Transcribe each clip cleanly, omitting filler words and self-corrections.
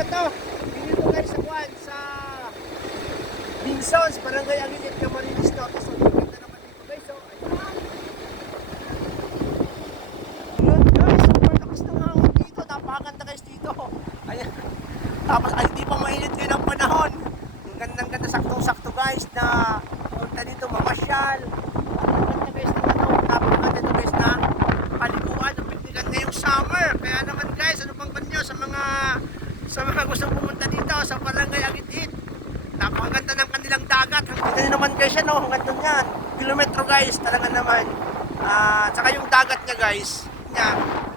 na to. Dito guys sa Juan, sa Binsons, Barangay Aguilit, Camarines Norte. So, ganda naman dito guys. So, ayun guys, super lakas ng hangin dito. Napakaganda guys dito. Ayan. Tapos ay di pa mainit ngayon ang panahon. Ang gandang-ganda, saktong-sakto guys na punta dito, mamasyal. Ang ganda guys na ano, napakaganda dito guys na paliguan, napindigan ngayong summer. Kaya naman guys, ano pang banyo sa mga gustong pumunta dito sa Barangay Aguilit. Napakaganda ng kanilang dagat. Dito naman guys yan, no? Hanggang doon yan. Kilometro guys, talaga naman. Tsaka yung dagat niya guys,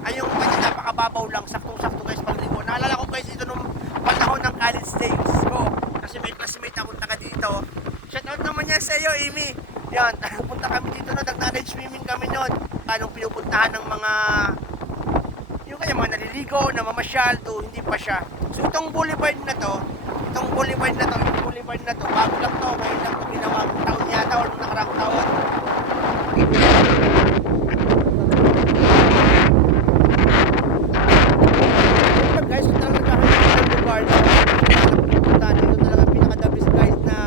ay yung kanya napakababaw lang, saktong-sakto guys pagligo. Naalala ko guys dito nung panahon ng college days ko. Kasi may classmate na punta ka dito. Shoutout naman yan sa iyo, Amy. Yan, punta kami dito na, nag-knowledge swimming kami noon. Anong pinupuntahan ng mga yung kanya mga naliligo, na mamasyal to, hindi pa siya. So itong boulevard na to, yung boulevard na to, bago lang to, ngayon lang ito ginawang taon yata o nakarang taon. Guys, ito talaga nakakita ng lugar na pupuntahan dito talaga pinaka-dabis guys na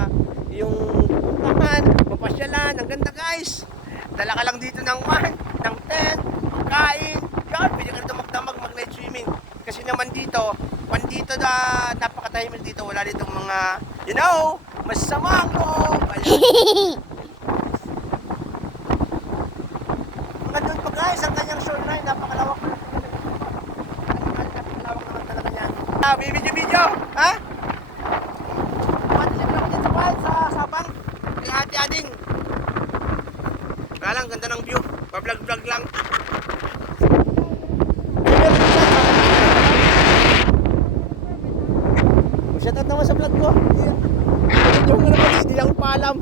yung pupuntahan, mapasyalan, ang ganda guys. Dala ka lang dito ng ng tent, kain, yan, pwede ka dito magdamag, mag-night swimming. Kasi naman dito na napakatahimik dito, wala ditong mga, you know, masamang loob. Ayan. Nandun pa guys, ang kanyang shoreline, napakalawak pa. Napakalawak naman talaga yan. Video, ha? Matilim lang dito sa Sabang, kay Ate Ading. Kaya lang, ganda ng view, pa-vlog lang. Shoutout naman sa vlog ko. Yung nga naman, hindi lang paalam.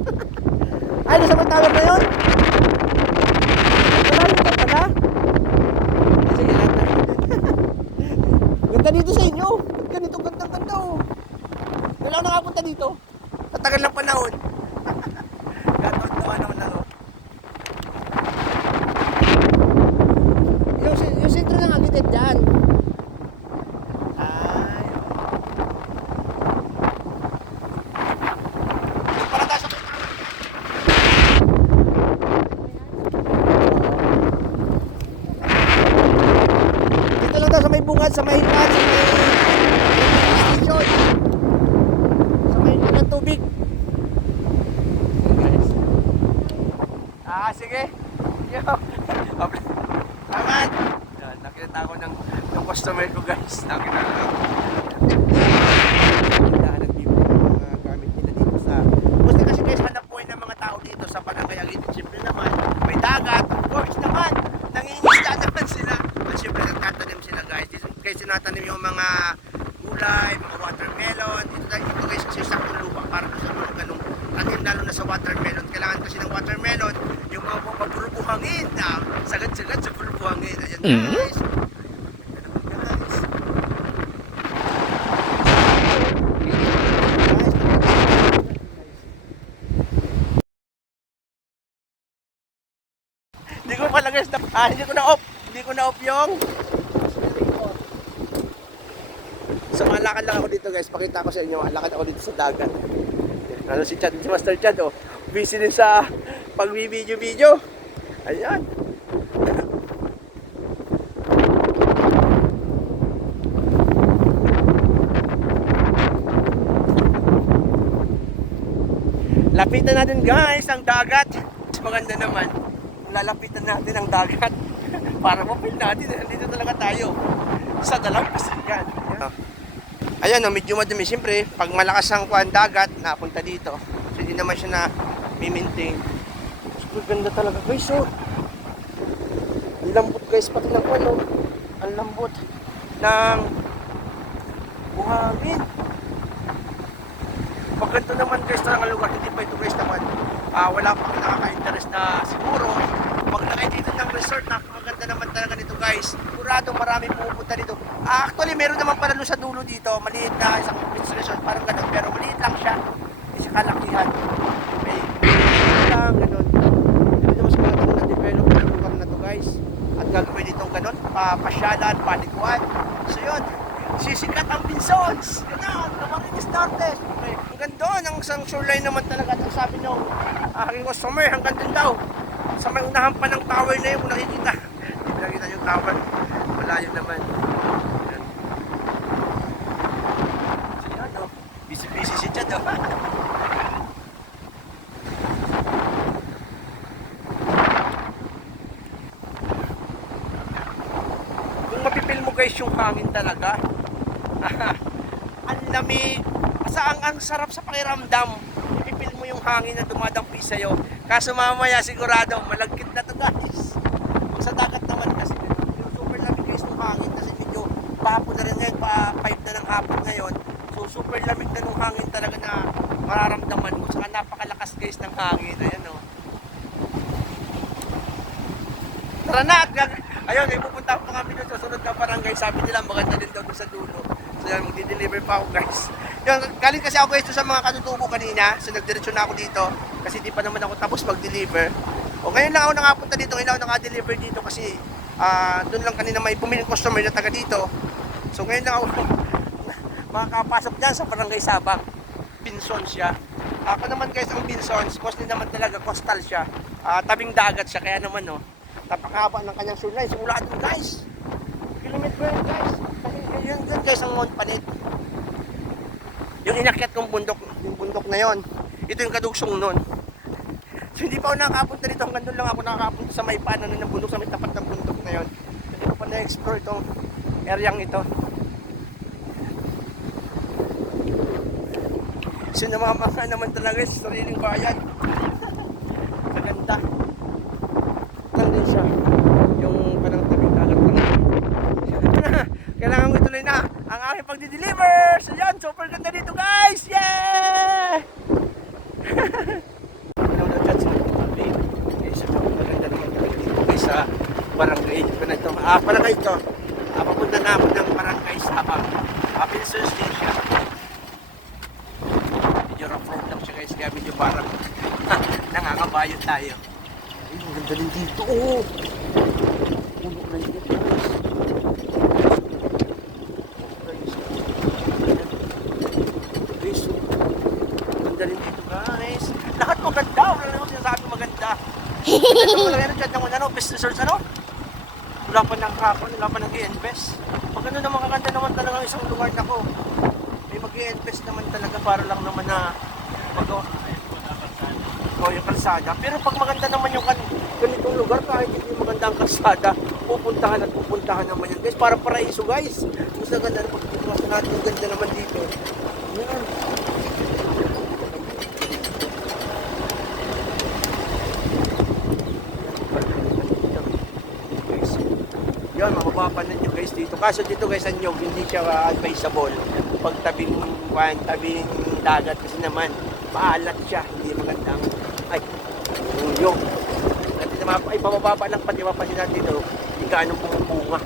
Ay, nasa may tower na yun? Malalim ka pala? Sige lang na. Ganda dito sa inyo. Ganito, gandang-ganda oh. Wala ako nakapunta dito. Tatagal ng panahon. Gataon-tawa naman ako. Yung sentro ng Aguilit dyan. Sa may bungad, sa may hilan, sa may station, sa may hilan ng tubig. Guys. Sige. Aman. Yan, nakita ako ng customer ko guys. Nakita nag-view ng mga gamit nila dito sa... Gusto kasi guys, hanap buhay ng mga tao dito sa Barangay Aguilit. Siyempre naman, may dagat. Of course naman, nangingisda naman sila. At siyempre, nagtatanim sila guys. Guys, sinatanim yung mga gulay, mga watermelon. Ito guys kasi saktong lupa para sa mga ganong tanim, lalo na sa watermelon. Kailangan kasi ng watermelon, yung mga pagbubuhangin na sagad-sagad sa bubuhangin. Ayan guys. Hindi ko pala guys, hindi ko na off yung so malakad lang ako dito guys, pakita ko sa inyo, malakad ako dito sa dagat. Ano si Master Chad oh, busy din sa pag-video. Ayan. Lapitan natin guys ang dagat. Maganda naman. Lalapitan natin ang dagat para mapil natin nandito talaga tayo sa dalampasigan. Ayan o, medyo madumi. Siyempre, pag malakas ang dagat, napunta dito. So, hindi naman siya na mi-maintain. Super ganda talaga guys, oh. Ang lambot guys, pati ng ano. Ang lambot ng buhangin. Pag ganito naman guys, talagang lugar, hindi pa ito guys naman. Wala pang nakaka-interest na siguro. Pag nakikita ng resort, maganda naman talaga nito guys. Sigurado marami pumupunta dito. Actually, meron naman pala sa dulo dito. Maliit na isang resort, parang ganun. Pero maliit lang siya. Hindi siya kalakihan. Okay. Lang, ganun. Dito mas maganda na develop ng lugar na to guys. At gagawin itong ganun. Pasyalan, paliguan. So yun. sisikat ang Pinsons. Ganun, Camarines Norte. Okay. Hanggang doon, ang isang shoreline naman talaga. Ang sabi nyo, aking customer, hanggang doon daw. Sa may unahan pa ng tower na yun, kung nakikita. Hindi nakikita yung tower. Malayo naman. Busy-busy si Chad, oh. Kung mapipil mo guys yung hangin talaga, ang lamig. Ang sarap sa pakiramdam. Ipipil mo yung hangin na dumadampi sa'yo. Kaso mamaya sigurado, malagkit na to guys. Kung sa dagat naman kasi, yung super lamig guys ng hangin kasi medyo pahapon na rin ngayon, pa 5 na ng hapon ngayon. So super lamig na ng hangin talaga na mararamdaman mo. Saka napakalakas guys ng hangin. Ayan o. Tara na! Ayun, may pupunta pa kami doon sa sunod na barangay. Sabi nila maganda din daw doon sa dulo. So yan, magdi-deliver pa ako guys. Yan, galing kasi ako guys doon sa mga katutubo kanina. So nagdiretso na ako dito. Kasi di pa naman ako tapos mag-deliver. O ngayon lang ako nakapunta dito. Ngayon lang ako naka-deliver dito kasi doon lang kanina may pumiling customer na taga dito. So ngayon lang ako makakapasok dyan sa Barangay Sabang. Pinsons siya. Ako naman guys, ang Pinsons, mostly naman talaga coastal siya. Tabing dagat siya, kaya naman no, napakahaba ng kanyang shoreline. So mula doon guys, kilometro yan guys. Yun guys ang Mount Panit. Yung inakyat kong bundok, yung bundok na yon, ito yung kadugsong nun. So hindi pa ako nakakapunta dito, hanggang doon lang ako nakakapunta sa may paanan ng bundok, sa may tapat ng bundok na yon. Hindi ko pa na-explore itong areang ito. So namamanga naman talaga sa sariling bayan. Maganda. Lang din siya. Yung parang tabing dagat lang. Kailangan ko ituloy na ang aking pagdi-deliver. So yan, super ganda dito guys. Yeah! Ano na chat sa tabi. Okay, so maganda naman talaga dito guys sa barangay. Ito. Barangay ito. Papunta na ako ng Barangay Sabang. Pinsons Station. Rough road lang siya guys, kaya medyo parang nangangabayo tayo. Ay, ang ganda din dito, oh! Puno na dito guys. Guys, ang ganda din dito guys. Lahat maganda, wala naman sinasabi maganda. Best resorts ano? Wala pa ng kapon, wala pa ng i-invest. Pag ano naman kakanta naman talaga ang isang lugar na ko. Mag-i-invest naman talaga para lang naman na magawa yung kalsada. Pero pag maganda naman yung ganitong lugar, kahit hindi maganda ang kalsada, pupuntahan naman yan guys. Parang paraiso guys. Mas naganda na pagpupuntahan natin, yung ganda naman dito. Yan. Yan, mapapapanan nyo guys dito. Kaso dito guys, anyog, hindi siya advisable. Pag tabing dagat kasi naman maalat siya, hindi magandang yung natin naman ay pababa lang pati mapasin natin dito hindi gaano pumunga.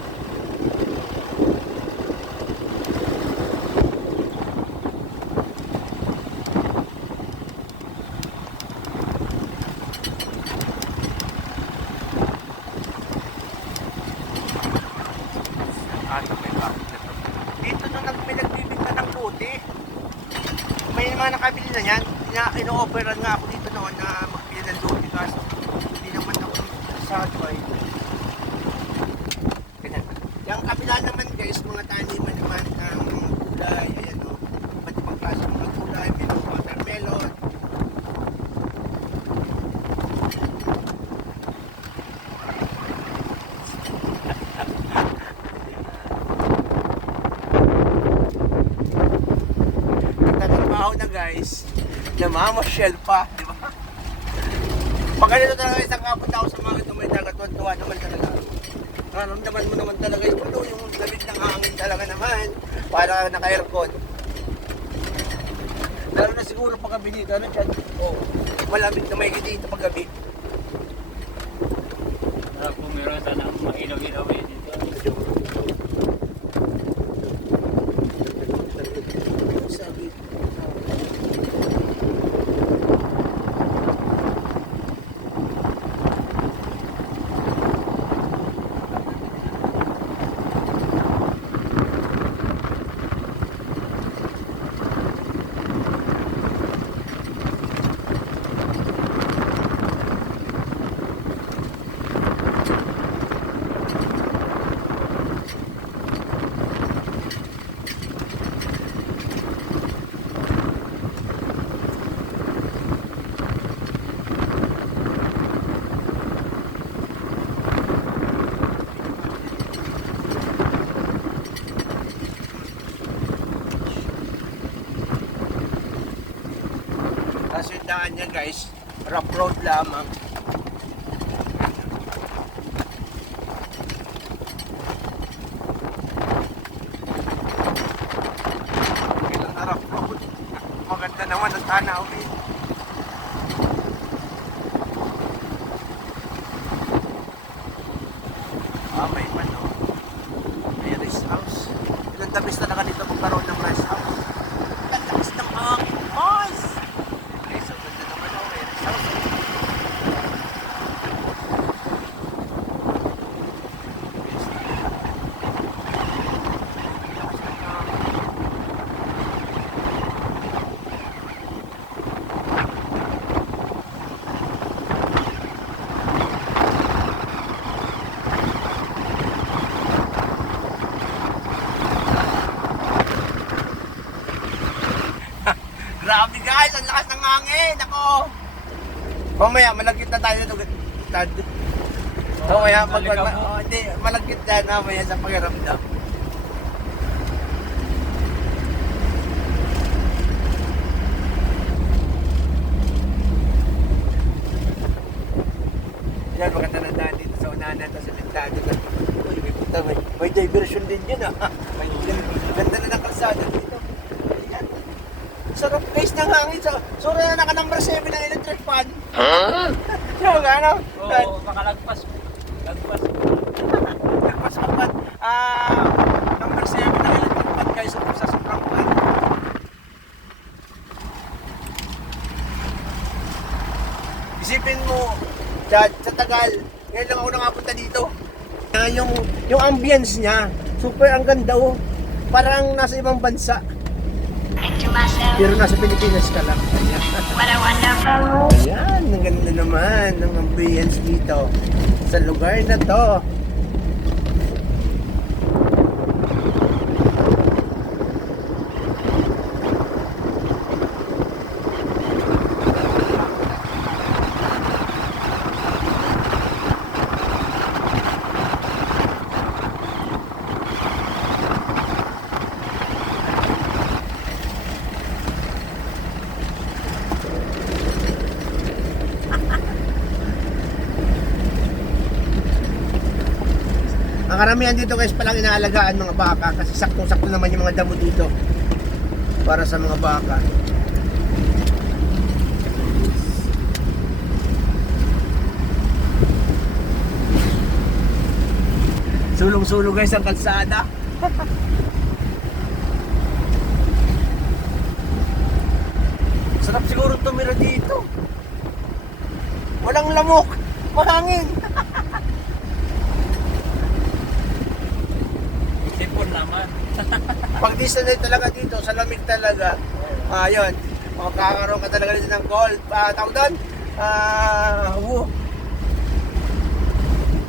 Dito nung nagbibigta ng puti, may mga nakabili na yan. Ino-offeran nga ako dito noon na magbili ng luti kaso hindi naman ako satisfied. Yung kabila naman guys, mga taniman naman ng gulay, ayan o, iba't ibang klase ng mga gulay, may watermelon. Nagtatrabaho na guys, namamasyal pa, di ba? Pag ganito talaga isang kapot ako sa mga tumay dagat, tuwa naman talaga. Nararamdaman mo naman talaga yung lamig ng hangin talaga naman, para naka-aircon. Lalo na siguro paggabi dito, ano dyan? Oh, malamig na may dito paggabi. Kung meron sana mag-ilaw-ilaw dito. Kaso yung daan niya guys, rough road lamang. Ilang na rough road. Maganda naman ang tanawin. May ano, may rest house. Ilang tamis talaga dito magkaroon ng rest house. Ilang tamis ng hangin, boys! Okay, so ganda naman ako, may rest house. Grabe guys, ang lakas ng hangin. Ako. Mamaya malagkit na tayo dito. Mamaya hindi malagkit na mamaya sa pakiramdam. Yan, maganda na daan dito sa unahan natin sa bintana. Uy, may punta, may diversion din yun ah. May ganda na ng kalsada dito. Ayan. Sarap guys ng hangin. So na naka-number 7 ng electric fan. Huh? Yung ano? Oo, makalagpas. Lagpas. Lagpas ka fan. Number 7 ng electric fan guys. Sa sobrang fan. Isipin mo, sa Tagal, ngayon lang ako nakapunta dito. Yung ambience niya, super ang ganda oh. Parang nasa ibang bansa. Pero nasa Pilipinas ka lang. Ayan, ang ganda naman ng ambience dito sa lugar na to. Ang karamihan dito guys palang inaalagaan mga baka kasi saktong-sakto naman yung mga damo dito para sa mga baka. Sulong-sulong guys ang kalsada. Sarap siguro tumira dito. Walang lamok, mahangin. Sipon naman. Pag di-sanay talaga dito, sa lamig talaga, yun, makakaroon ka talaga dito ng cold. Tawag doon?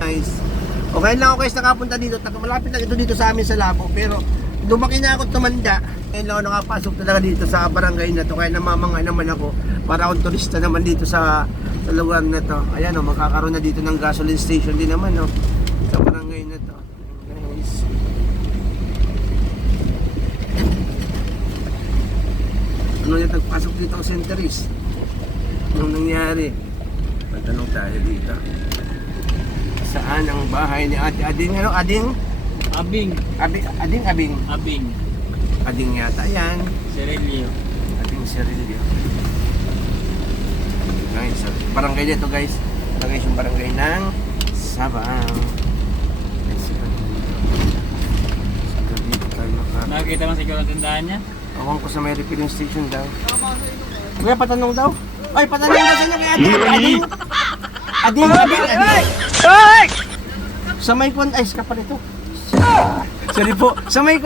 Nice. Okay lang ako guys nakapunta dito. Malapit lang ito dito sa amin sa Labo. Pero lumaki na ako tumanda. Ngayon lang ako nakapasok talaga dito sa barangay na to. Kaya namamangay naman ako para akong turista naman dito sa lugar na to. Ayan o, makakaroon na dito ng gasoline station din naman o. Sa barangay na to. Nice. Ano yung nagpasok dito ang centeries? Anong nangyari? Magtanong tayo dito. Saan ang bahay ni Ate Ading? Ano? Ading? Abing. Ading? Abing. Ading yata yan. Serenio. Ading Serilio. Guys, barangay dito guys. Ito guys yung barangay ng Sabang. Dito tayo Nakikita mo siguro ang tindahan niya? Awang ko sa may refilling station daw. Kuya, patanong daw. Ay, patanong daw sa inyo kay Ading. Ading. Ay! Sa may kwan, ay, ska pa nito. Sorry po. Sa may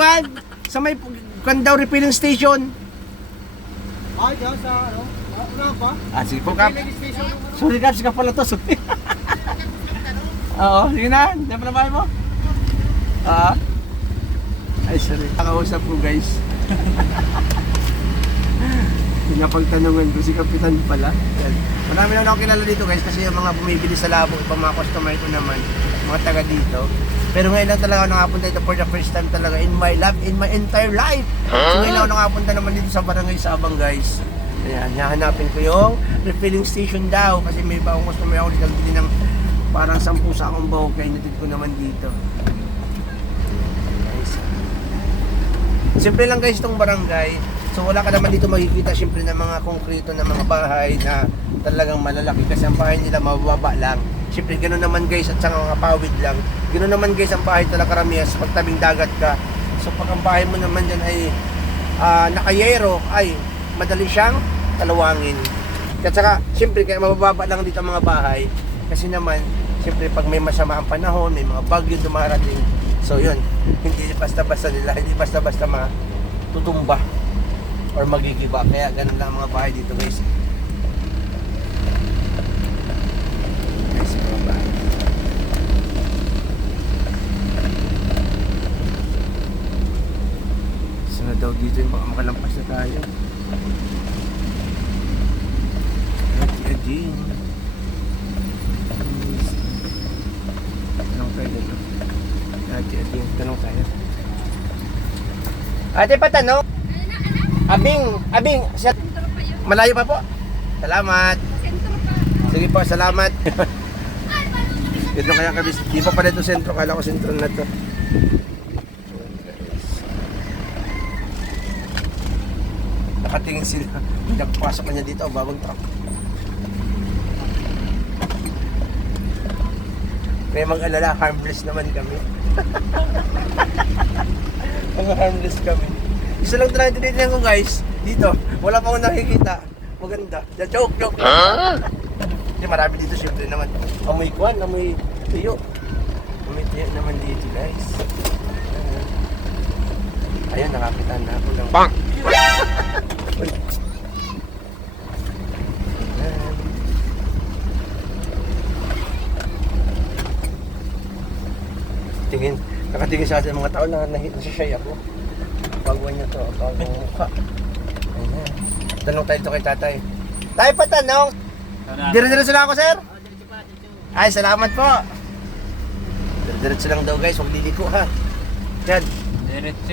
kwan daw refilling station. Ay, dyan sa ano? Una pa? Sige po, Kap. Sorry, Kap, ska pala to. Sorry. Oo, sige na. Diyan pa na bahay mo? Ay, sorry. Nakausap ko, guys. Pinapagtanungan ko si Kapitan pala. Yan. Marami na ako kilala dito guys kasi yung mga bumibili sa Labo, ibang mga customer ko naman, mga taga dito. Pero ngayon lang talaga ako nakapunta dito for the first time talaga in my life, in my entire life. So ngayon lang ako nakapunta naman dito sa Barangay Sabang guys. Ayan, hahanapin ko yung refilling station daw kasi may bagong customer ako dito bili ng parang 10 sakong bahog kaya natid ko naman dito. Guys. Simple lang guys itong barangay. So wala ka naman dito makikita siyempre ng mga konkreto na mga bahay na talagang malalaki kasi ang bahay nila mababa lang. Siyempre ganoon naman guys at saka mga pawid lang. Ganoon naman guys ang bahay talaga karamihan sa pagtabing dagat ka. So pag ang bahay mo naman dyan ay nakayero ay madali siyang talawangin. At saka siyempre kaya mababa lang dito ang mga bahay kasi naman siyempre pag may masama ang panahon, may mga bagyo dumarating. So yun, hindi basta-basta nila, hindi basta-basta matutumba or magigiba. Kaya ganun lang ang mga bahay dito guys. Guys, mga bahay. Sana daw dito yung baka makalampas na tayo. Adi. Tanong tayo dito. Adi, tanong tayo. Ate, patanong? Abing, malayo pa po. Salamat. Sige po, salamat. Dito kaya kami, di pa pala ito sentro, kala ko sentro na to. Nakatingin sila. Nagpasok kanya dito, babang truck. May mag-alala, harmless naman kami. Mga harmless kami. Isa lang talaga tinitin ko guys, dito. Wala pa akong nakikita. Maganda. Joke. Hindi, marami dito siyempre naman. Amoy kwan, amoy tuyo. Amoy tuyo naman dito guys. Ayun, nakakita na ako ng... Bang! Tingin, nakatingin sa atin mga tao na nasishay ako. Baguhan niya to, bagong mukha. Ayan. Tanong tayo ito kay tatay. Tayo pa tanong. Dire-diretso lang ako, sir? Ay, salamat po. Dire-diretso lang daw guys, huwag liliko ha. Diyan,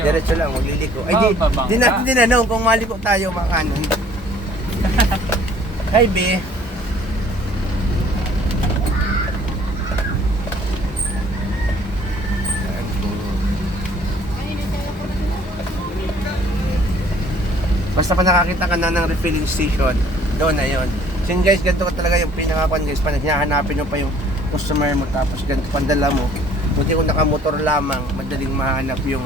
diretso lang, huwag liliko. Ay, di natin dinanong kung maliko tayo makanon. Hi, be. Basta pa nakakita ka na ng refilling station, doon na yun. So yun guys, ganito ka talaga yung pinakakuan guys, pag hinahanapin mo pa yung customer mo tapos ganito pandala mo, buti kung nakamotor lamang, madaling mahanap yung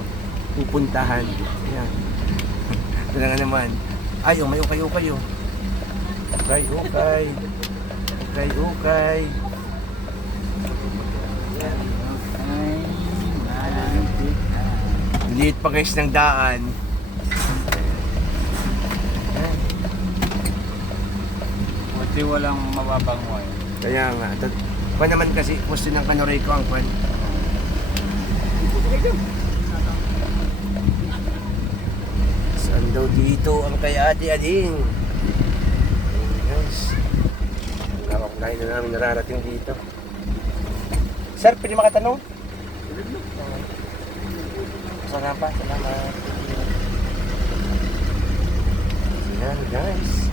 pupuntahan. Ayan. Ito na nga naman. Ay, may ukay-ukay oh. Ukay. Liit pa guys ng daan. Buti walang mababang wire. Kaya nga, pa naman kasi gusto ng kanoray ko ang kwan. Saan daw dito ang kay Ate Ading? Yes. Lawak na ito namin nararating dito. Sir, pwede makatanong? Salamat. Yan guys.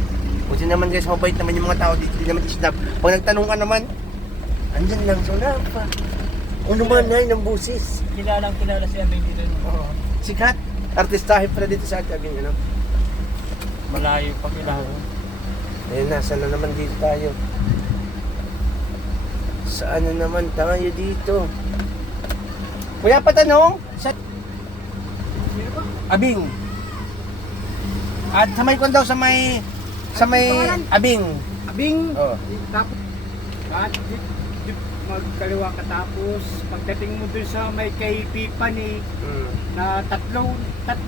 Buti naman guys, mabait naman yung mga tao dito. Hindi naman isnap. Pag nagtanong ka naman, andyan lang, wala pa. Ano man na ng busis. Kilala si Abing dito. Oo. Sikat. Artistahe pala dito sa Ate Abing, ano? Malayo pa kilala. Ayun na, saan na naman dito tayo? Saan na naman tayo dito? Kuya, patanong? Abing. At sa may kwan daw, sa may Abing. Oh. Tapos, magkaliwa ka tapos, pagdating mo dun sa may kay Pipa ni, na tatlo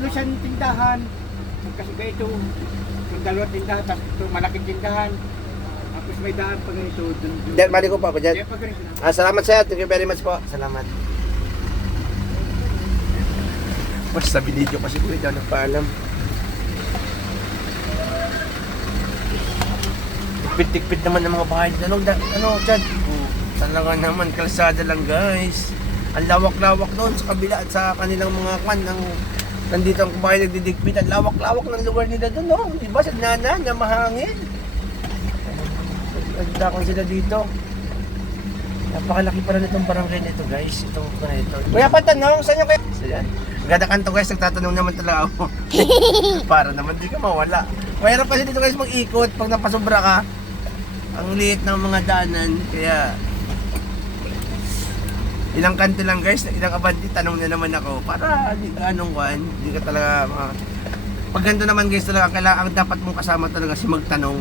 siyang tindahan. Kasi ito, yung dalawang tindahan, tapos ito malaking tindahan. Tapos may daan pa ganito dun. Diyan, mali ko pa ako dyan. Kaya pag ganito na. Salamat sir, thank you very much po. Salamat. Basta binidyo kasi ko ito, nagpaalam. Tikpit naman ng mga bahay. Ano dyan? Talaga naman, kalsada lang guys. Ang lawak-lawak doon sa kabila at sa kanilang mga kwan ng Nandito ang kumain nagdidigpit. Ang lawak-lawak ng lugar nila doon, no? Diba? Sa Nana, na mahangin. Nagdakon sila dito. Napakalaki pala nitong barangay na ito, guys. Itong barangay ito. Kuya, patanong, saan yung kaya? So yan. Ganda kanto, guys. Nagtatanong naman talaga ako. Para naman di ka mawala. Mahirap kasi dito, guys, mag-ikot. Pag napasobra ka, ang liit ng mga daanan. Kaya, ilang kanto lang, guys. Ilang abante, tanong na naman ako. Para, di ka anong kuhan. Di ka talaga, pag ganito naman, guys, talaga, kailangan, ang dapat mong kasama talaga si magtanong.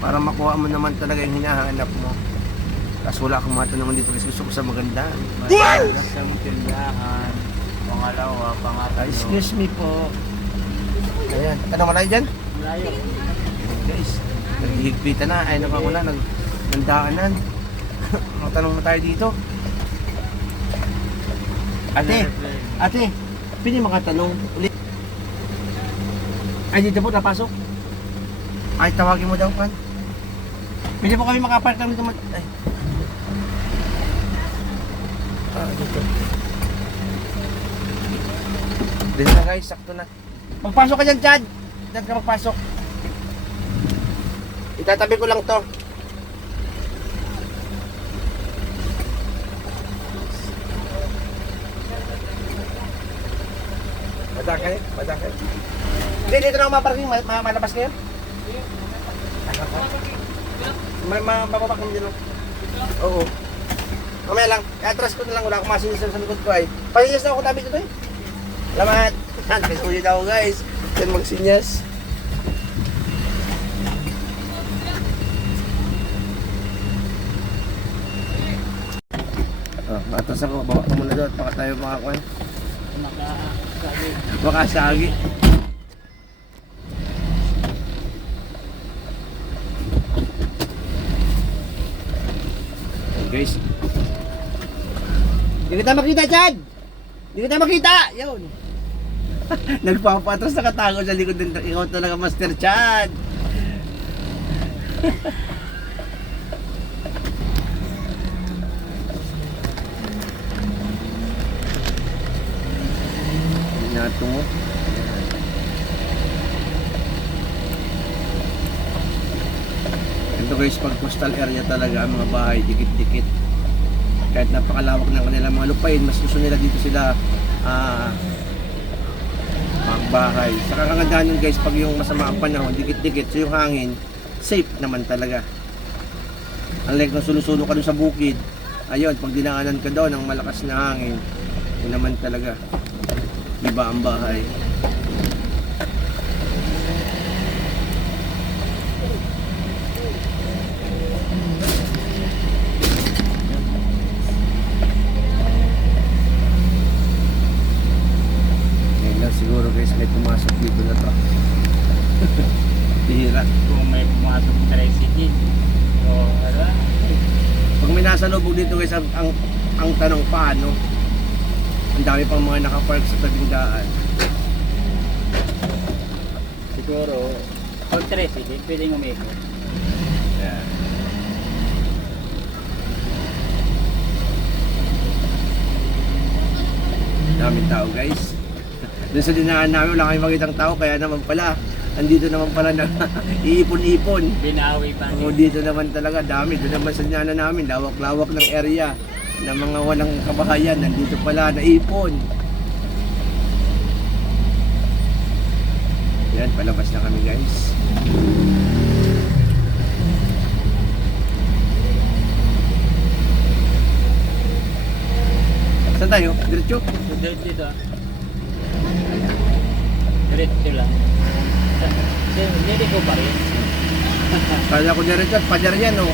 Para makuha mo naman talaga yung hinahanap mo. Tapos wala akong matanungan dito kasi gusto ko sa maganda. Sa tindahan. Pangalawa, pangatlo. Excuse me po. Ayan, tanong malay dyan? Malayo. Guys, naghihigpitan na. Ay naman ko na, nagdaanan. Matanong mo tayo dito. Ate, pwede makatanong ulit. Ay, dito po, napasok. Ay, tawagin mo daw, kan. Pwede po kami makapark kami dito. Ay. Dito. Dito na guys, sakto na. Magpasok ka dyan, Chad. Dyan ka magpasok. Itatabi ko lang to. Madakay. Hindi, dito na ako maparking. Malabas ngayon. Mababak mo dyan. Oo. Mamaya lang. Atras ko na lang. Wala akong masinis sa likod ko ay. Pasinyas na ako tabi dito eh. Salamat. Kasulit ako guys. Yan magsinyas. Atras ako. Bawa ka muna doon. Baka tayo makakuan. Makasagi. Guys. Hindi kita makita, Chad! Hindi kita makita! Yun! Nagpapatras na katago sa likod ng ikaw talaga, Master Chad! Inato mo. Ito guys, pag coastal area talaga ang mga bahay, dikit-dikit. Kahit napakalawak ng kanilang mga lupain, mas gusto nila dito sila magbahay. Sa kagandahan nun guys, pag yung masama ang panahon, dikit-dikit, so yung hangin, safe naman talaga. Unlike nung sulo-sulo ka doon sa bukid, ayun, pag dinaanan ka doon ng malakas na hangin, yun naman talaga. Iba ang bahay. Siguro guys, may pumasok dito na to. Bihira. Kung may pumasok ng tricycle. O, wala. Pag may nasa lubog dito guys, ang tanong paano? Ang dami pang mga nakapark sa tabing daan. Siguro, kung tricycle, pwedeng umikot. Yeah. Daming tao guys. Doon sa dinaan namin, wala kami makitang tao, kaya naman pala, andito naman pala na iipon-ipon. Binawi pa O dito naman talaga, dami. Doon naman sa dinaanan namin, lawak-lawak ng area ng mga walang kabahayan, nandito pala, naipon. Yan, palabas na kami guys. Saan tayo? Diretso? dito. Diretso lang. Hindi ko pa rin. Kaya ko diretso at padyar yan o.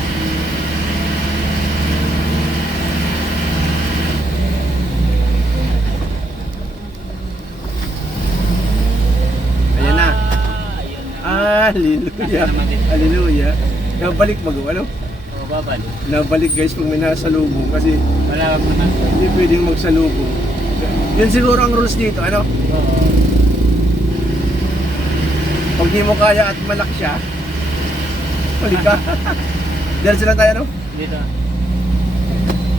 Ayan na. Ayun na. Hallelujah. Hallelujah. Nabalik ano? O, babalik. Nabalik guys pag may nasalubong kasi Wala akong naman. hindi pwedeng magsalubong. Yun siguro ang rules dito, ano? Oo. Pag di mo kaya at malak siya, balik ka. Diretso lang tayo, no? Dito.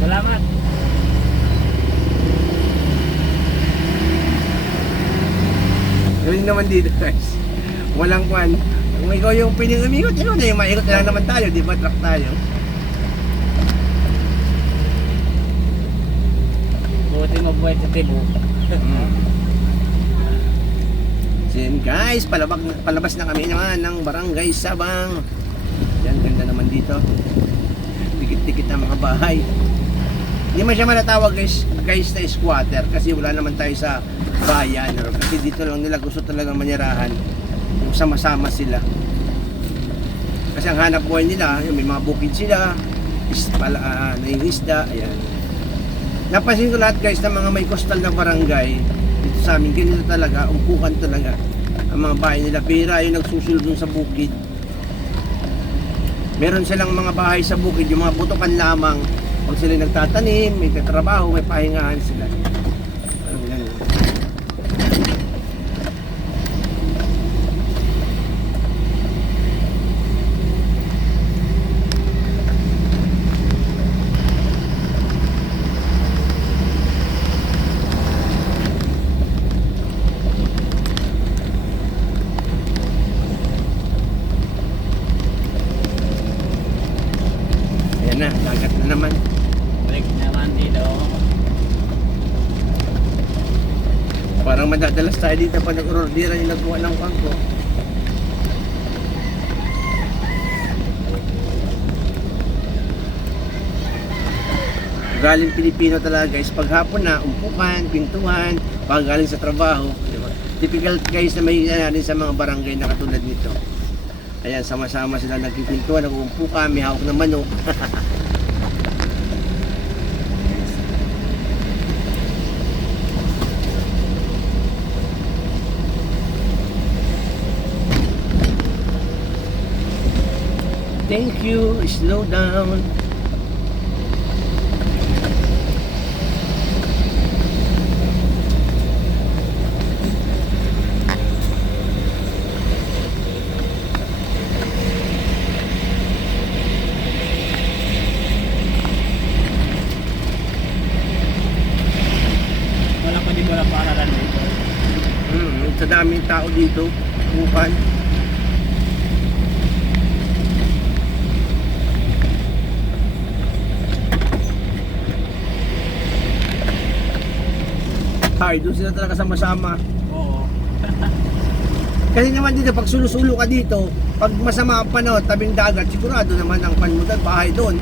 Salamat. galing naman dito guys. Walang kwan. Kung ikaw yung piling umikot, ikaw na yung maikot na lang naman tayo, di ba? Truck tayo. Buti mabuhay sa tibo. So yun guys, palabas na kami naman ng Barangay Sabang. Yan, ganda naman dito. Dikit-dikit ang mga bahay. Hindi man siya malatawag guys na squatter kasi wala naman tayo sa bayan. Kasi dito lang nila gusto talagang manirahan. Yung sama-sama sila. Kasi ang hanap buhay nila, may mga bukid sila, nangingisda, ayan. Napansin ko lahat guys ng mga may coastal na barangay dito sa amin, ganito talaga, umpukan talaga ang mga bahay nila. Pira yung nagsusulod dun sa bukid. Meron silang mga bahay sa bukid, yung mga butukan lamang. Pag sila nagtatanim, may katrabaho, may pahingahan sila. Parang ganun. Ayan na, dagat na naman. Break naman dito. Parang madadalas tayo dito pag nag-orderan yung nagkuha ng pangko. Galing Pilipino talaga guys, pag hapon na, umpukan, pintuhan, pag galing sa trabaho, di ba? Typical guys na may natin sa mga barangay na katulad nito. Ayan, sama-sama sila nagpipintuhan, nag-uumpukan, may hawak ng manok. Thank you, slow down. Wala pa din wala paaralan dito. Sa daming tao dito, upan. Ay, doon sila talaga sama-sama. Oo. Kasi naman dito, pag sulusulo ka dito, pag masama ang panahon, tabing dagat, sigurado naman ang panmutan, bahay doon.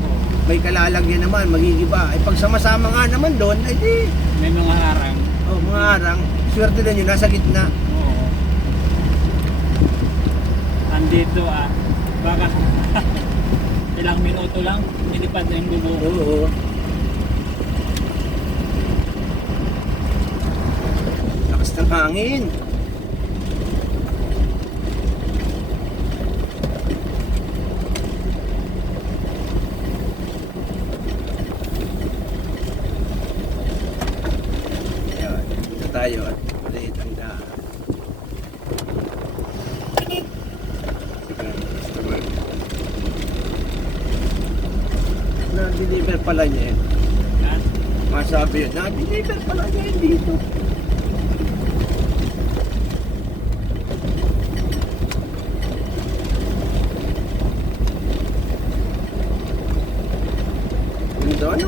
May kalalagyan naman, magigiba. Ay pag sama-sama nga naman doon, ay di, May mga harang. mga harang, swerte din yun, nasa gitna. Oo. Andito baka ilang minuto lang, nilipad na yung bubong. Oo. Lakas ng hangin. Ayan, dito tayo at ulit ang daan. Na-deliver pala niya yun. Yan. Masabi yun, na-deliver pala niya yun dito. Dito ano?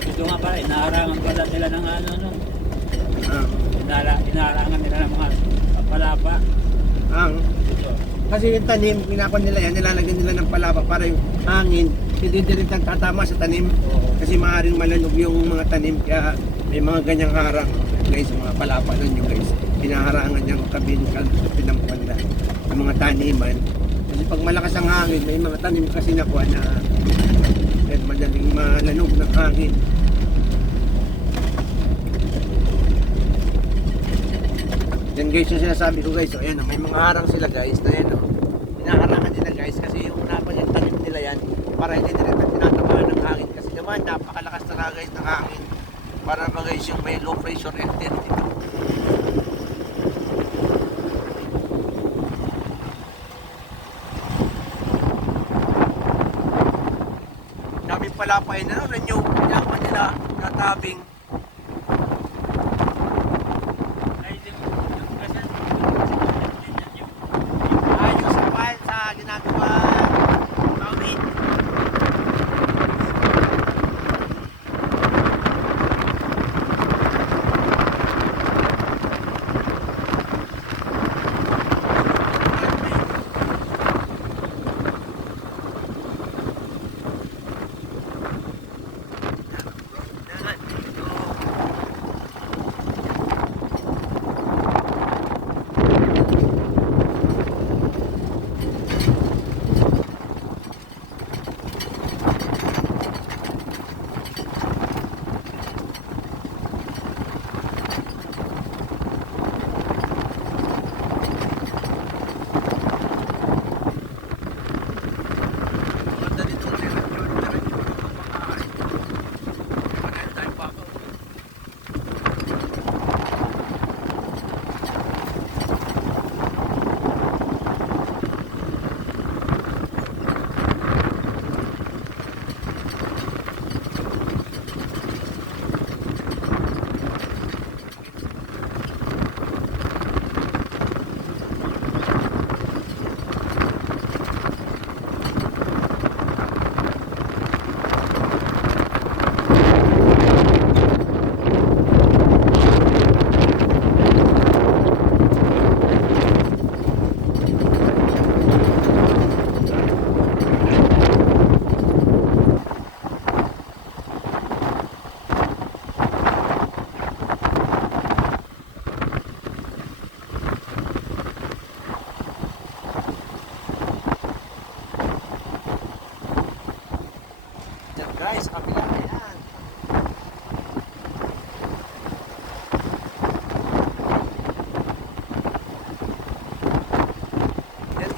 Dito nga pala, inaharangan pala nila ng no. Ah, Inaharangan nila ng mga palapa. ang Dito. kasi yung tanim, pinakon nila yan, nilalagyan nila ng palapa para yung hangin, hindi direktang tatama sa tanim. Oo. Kasi maaaring malanog yung mga tanim, kaya may mga ganyang harang. Guys, mga palapa nun yung guys. Pinaharangan yung pinampuan na yung mga taniman. Kasi pag malakas ang hangin, may mga tanim kasi nakuha na madaling malanog ng hangin. Yan guys, yung sinasabi ko guys, so, ayan, may mga harang sila guys, na yan, hinaharangan nila guys, kasi yung unapan yung tanim nila yan, para hindi nila tinatamaan ng hangin, kasi naman napakalakas na guys ng hangin, para ba guys yung may low pressure area dito. Daming palapay na nun, yung pinakuha nila, natabing. Ay, kasi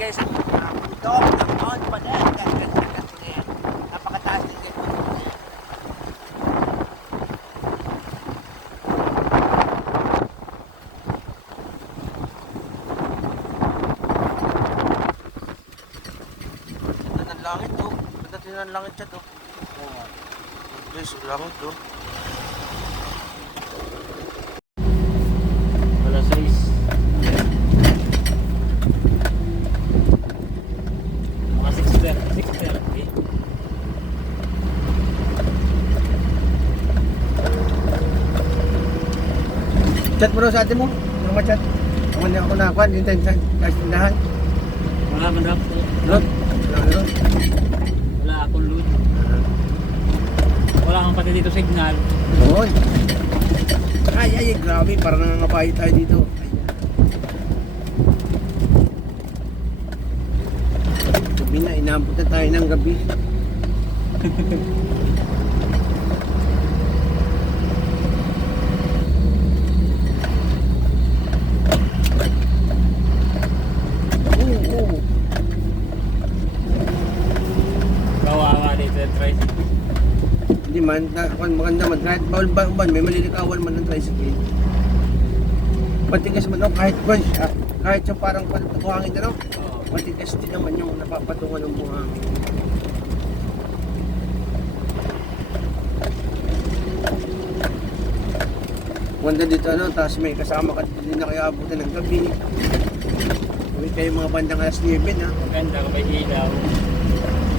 guys sa bundok ng Mount Padet. Ganda na yan. Napakataas din guys. Ganda ng langit to. Ganda din ng langit siya to. Guys, langit to. Wala size. Mga 6:30. Chat mo daw sa ate mo. Yung chat. Ako na ako nakakuha. Yung tayo sa tindahan. Wala man rap. Load. Load. Wala akong load. Wala kang pati dito signal. Oy. Ay, grabe. Parang nangangabayo tayo dito. Gabi na, inaabot na tayo ng gabi. Oo. Kawawa dito yung tricycle. Hindi man, maganda man. Kahit bawal ba, may malilikawan man ng tricycle. Matigas man, no? Kahit kahit yung parang buhangin na, no? Oo. Matigas din naman yung napapatungan ng buhangin. Wanda dito, ano? Tapos may kasama ka din na kaya abutan ng gabi. Uwi kayo mga bandang alas 9, ha? Maganda kung may ilaw.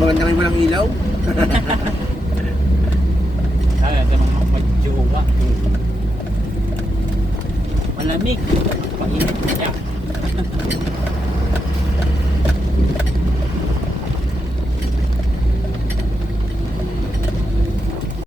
Maganda kayo walang ilaw. Kaya ito mga magjowa. Malamig. Painit siya.